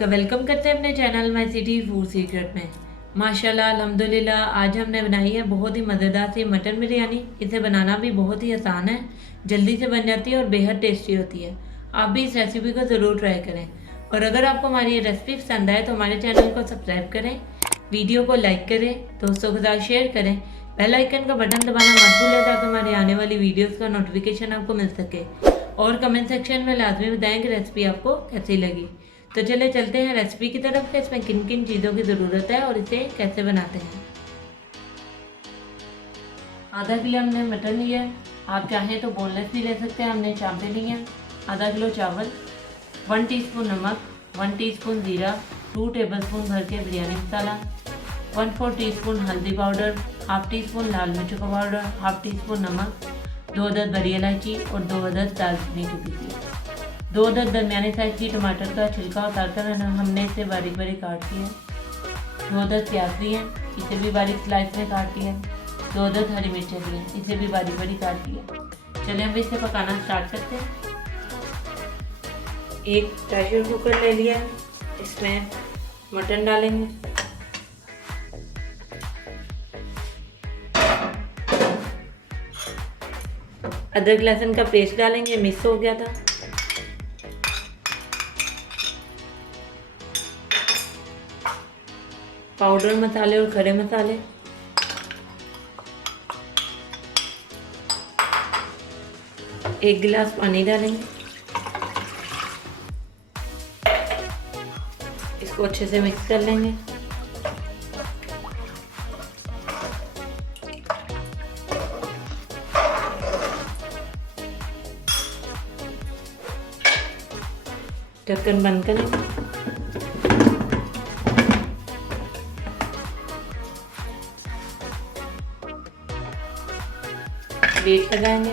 आपका वेलकम करते हैं अपने channel my city food secret में। माशाल्लाह अल्हम्दुलिल्लाह आज हमने बनाई है बहुत ही मज़ेदार सी मटन बिरयानी। इसे बनाना भी बहुत ही आसान है, जल्दी से बन जाती है और बेहद टेस्टी होती है। आप भी इस रेसिपी को ज़रूर ट्राई करें और अगर आपको हमारी ये रेसिपी पसंद आए तो हमारे चैनल को सब्सक्राइब करें, वीडियो को लाइक करें, दोस्तों के साथ शेयर करें, बेल आइकन का बटन दबाना मत भूलें ताकि हमारी आने वाली वीडियोज़ का नोटिफिकेशन आपको मिल सके। और कमेंट सेक्शन में लाजमी बताएं कि रेसिपी आपको कैसी लगी। तो चले चलते हैं रेसिपी की तरफ कि इसमें किन किन चीज़ों की ज़रूरत है और इसे कैसे बनाते हैं। आधा किलो हमने मटन लिया है, आप चाहें तो बोनलेस भी ले सकते हैं। हमने चांपे लिए हैं। आधा किलो चावल, 1 टीस्पून नमक, 1 टीस्पून ज़ीरा, 2 टेबलस्पून भर के बिरयानी मसाला, 1/4 टीस्पून हल्दी पाउडर, हाफ टीस्पून लाल मिर्च का पाउडर, हाफ टीस्पून नमक, 2 अदद बड़ी इलायची और 2 अदद दालचीनी की पीसी, 2 अदद दरमियाने साइज की टमाटर का छिलका उतारकर हमने इसे बारीक बारीक काट लिया। 2 अदद प्याज लिए, इसे भी बारीक स्लाइस में काट लिया। 2 अदद हरी मिर्चें लिए, इसे भी बारीक बारीक काट लिया। चलिए हम इसे पकाना स्टार्ट करते हैं। एक प्रेशर कुकर ले लिया, इसमें मटन डालेंगे। अदरक लहसुन का पेस्ट डालेंगे, मिक्स हो गया था। पाउडर मसाले और खड़े मसाले, एक गिलास पानी डालेंगे। इसको अच्छे से मिक्स कर लेंगे। ढक्कन बंद करेंगे। वेट लगाएंगे।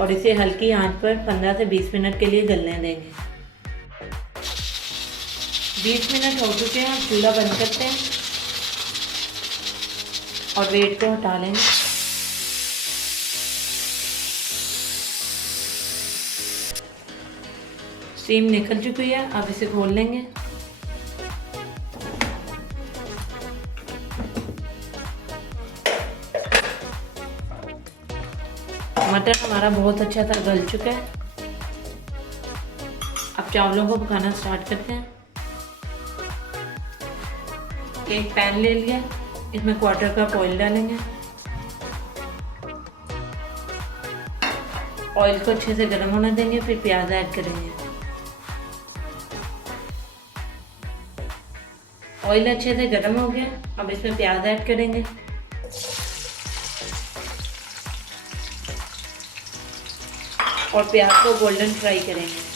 और इसे हल्की आंच पर 15 से 20 मिनट के लिए गलने देंगे। 20 मिनट हो चुके हैं, चूल्हा बंद करते हैं और वेट को हटा लेंगे। स्टीम निकल चुकी है, अब इसे खोल लेंगे। मटर हमारा बहुत अच्छा सा गल चुका है। अब चावलों को पकाना स्टार्ट करते हैं। एक पैन ले लिया, इसमें 1/4 कप ऑयल डालेंगे। ऑयल को अच्छे से गर्म होने देंगे, फिर प्याज ऐड करेंगे। ऑयल अच्छे से गर्म हो गया, अब इसमें प्याज ऐड करेंगे। और प्याज को गोल्डन फ्राई करेंगे।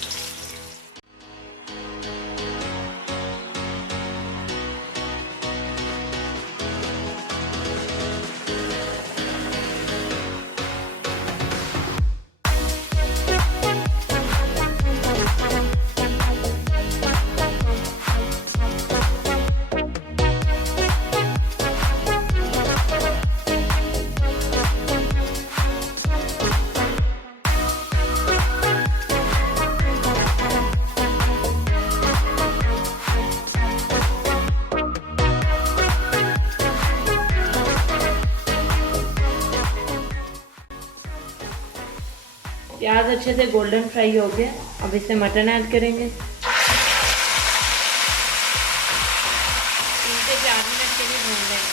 प्याज अच्छे से गोल्डन फ्राई हो गया, अब इसमें मटन ऐड करेंगे। 3 से 4 मिनट के लिए भून लेंगे।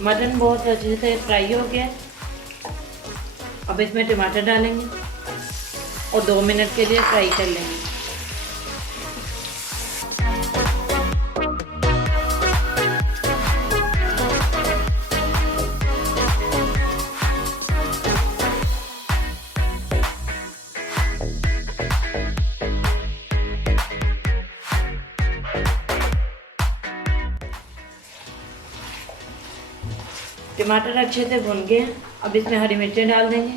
मटन बहुत अच्छे से फ्राई हो गया, अब इसमें टमाटर डालेंगे और 2 मिनट के लिए फ्राई कर लेंगे। टमाटर अच्छे से भुन गए। अब इसमें हरी मिर्चें डाल देंगे,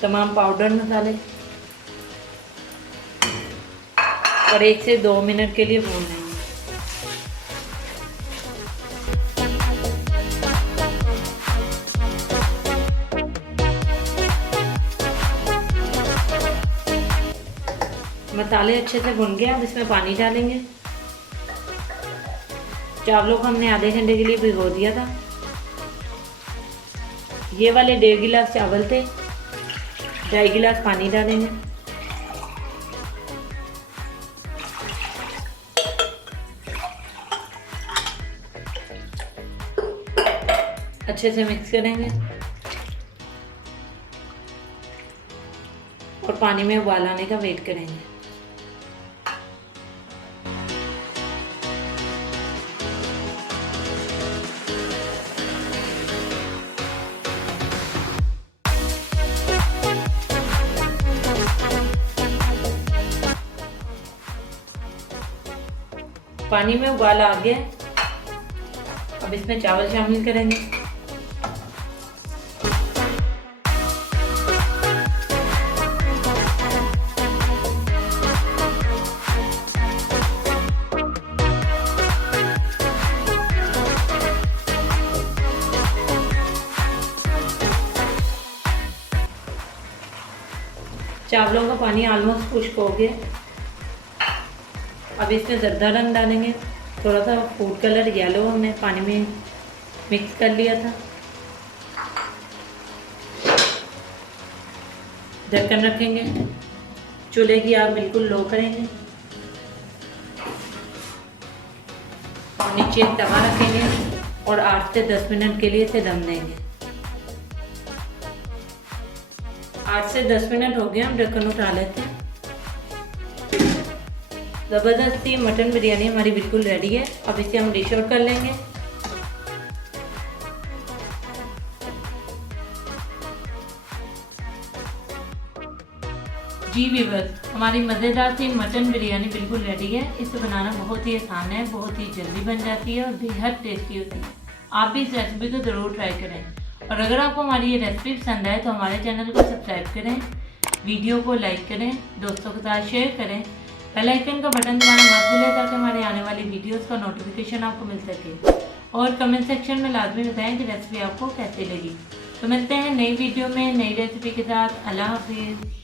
तमाम पाउडर मसाले और 1 से 2 मिनट के लिए भून लेंगे। मसाले अच्छे से भुन गए। अब इसमें पानी डालेंगे। चावलों को हमने आधे घंटे के लिए भिगो दिया था। ये वाले 1.5 गिलास चावल थे, 2.5 गिलास पानी डालेंगे। अच्छे से मिक्स करेंगे और पानी में उबाल आने का वेट करेंगे। पानी में उबाल आ गया। अब इसमें चावल शामिल करेंगे। चावलों का पानी ऑलमोस्ट खुश्क हो गया। अब इसमें जर्दा रंग डालेंगे। थोड़ा सा फूड कलर येलो हमने पानी में मिक्स कर लिया था। ढक्कन रखेंगे। चूल्हे की आग बिल्कुल लो करेंगे और नीचे एक तवा रखेंगे और 8 से 10 मिनट के लिए इसे दम देंगे। 8 से 10 मिनट हो गए। हम ढक्कन उठा लेते हैं। ज़बरदस्ती मटन बिरयानी हमारी बिल्कुल रेडी है। अब इसे हम डिश आउट कर लेंगे। जी व्यूअर्स, हमारी मज़ेदार सी मटन बिरयानी बिल्कुल रेडी है। इसे बनाना बहुत ही आसान है, बहुत ही जल्दी बन जाती है और बेहद टेस्टी होती है। आप भी इस रेसिपी को ज़रूर ट्राई करें और अगर आपको हमारी ये रेसिपी पसंद आए तो हमारे चैनल को सब्सक्राइब करें, वीडियो को लाइक करें, दोस्तों के साथ शेयर करें, बेल आइकन का बटन दबाना मत भूलें ताकि हमारे आने वाली वीडियोस का नोटिफिकेशन आपको मिल सके। और कमेंट सेक्शन में लाजमी बताएं कि रेसिपी आपको कैसी लगी। तो मिलते हैं नई वीडियो में नई रेसिपी के साथ। अल्लाह हाफिज़।